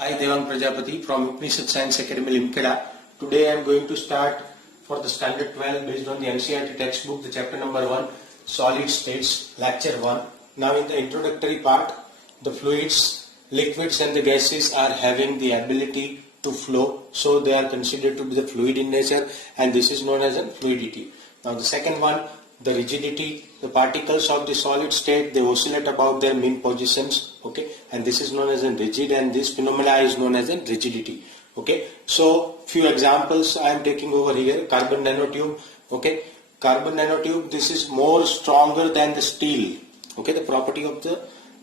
I Devang Prajapati from Upanishad Science Academy Limkeda. Today I am going to start for the standard 12 based on the NCERT textbook, the chapter number 1, solid states, lecture 1. Now in the introductory part, the fluids, liquids and the gases are having the ability to flow, so they are considered to be the fluid in nature, and this is known as a fluidity. Now the second one, the rigidity, the particles of the solid state, they oscillate about their mean positions, okay, and this is known as a rigid, and this phenomena is known as a rigidity. Okay, so few examples I am taking over here. Carbon nanotube, okay, carbon nanotube, this is more stronger than the steel, okay, the property of the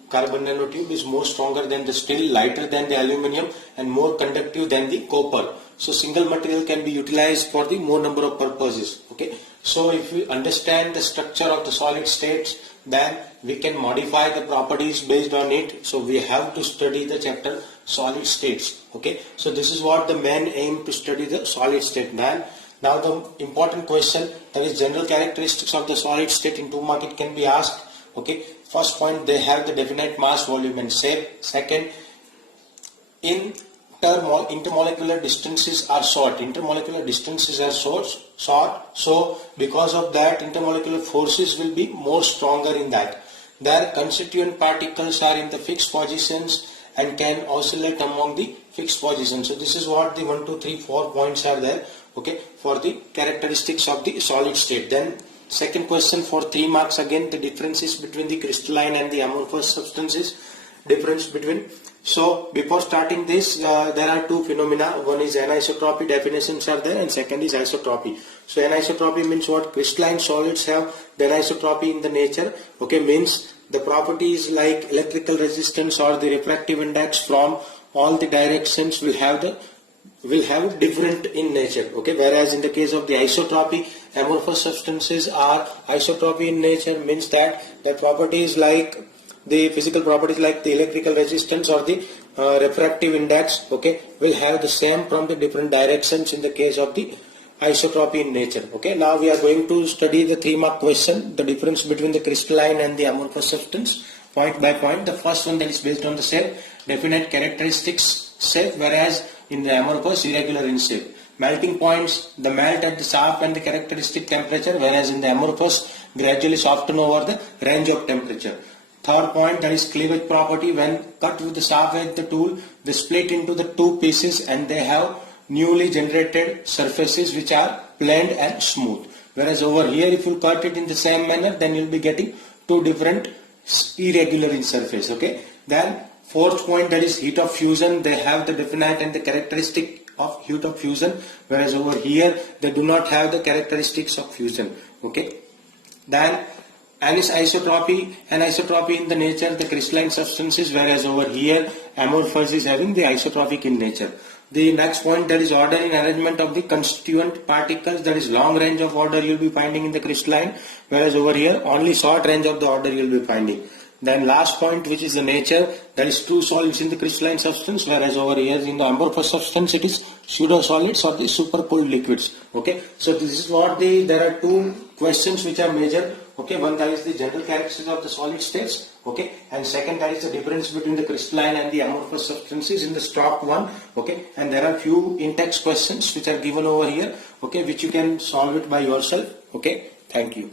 carbon nanotube is more stronger than the steel, lighter than the aluminium, and more conductive than the copper. So single material can be utilized for the more number of purposes. Okay, so if we understand the structure of the solid states, then we can modify the properties based on it. So we have to study the chapter solid states. Okay, so this is what the main aim to study the solid state. Now the important question, that is general characteristics of the solid state in 2 mark, it can be asked. Okay, first point, they have the definite mass, volume and shape. Second, intermolecular distances are short. Intermolecular distances are short. So because of that, intermolecular forces will be more stronger in that. Their constituent particles are in the fixed positions and can oscillate among the fixed positions. So this is what the 1, 2, 3, 4 points are there. Okay, for the characteristics of the solid state. Then second question for 3 marks, again the differences between the crystalline and the amorphous substances. Difference between. So before starting this, there are 2 phenomena. One is anisotropy, definitions are there, and second is isotropy. So anisotropy means what? Crystalline solids have the anisotropy in the nature. Okay, means the properties like electrical resistance or the refractive index from all the directions will have different in nature. Okay, whereas in the case of the isotropy, amorphous substances are isotropy in nature, means that the properties like the physical properties like the electrical resistance or the refractive index, okay, will have the same from the different directions in the case of the isotropy in nature. Okay, now we are going to study the 3 mark question, the difference between the crystalline and the amorphous substance, point by point. The first one, that is based on the shape, definite characteristics shape, whereas in the amorphous irregular in shape. Melting points, the melt at the sharp and the characteristic temperature, whereas in the amorphous gradually soften over the range of temperature. Third point, that is cleavage property. When cut with the sharp edge the tool, they split into the 2 pieces and they have newly generated surfaces which are planed and smooth. Whereas over here, if you cut it in the same manner, then you will be getting 2 different irregular in surface. Okay. Then fourth point, that is heat of fusion. They have the definite and the characteristic of heat of fusion, whereas over here they do not have the characteristics of fusion. Okay. Then anisotropy in the nature, the crystalline substances, whereas over here amorphous is having the isotropic in nature. The next point, that is order and arrangement of the constituent particles, that is long range of order you will be finding in the crystalline, whereas over here only short range of the order you will be finding. Then last point, which is the nature, that is true solids in the crystalline substance, whereas over here in the amorphous substance it is pseudo solids or the supercooled liquids. Okay, so this is what there are 2 questions which are major. Okay, one, that is the general characteristics of the solid states. Okay, and second, that is the difference between the crystalline and the amorphous substances in the stock 1. Okay, and there are few in-text questions which are given over here. Okay, which you can solve it by yourself. Okay, thank you.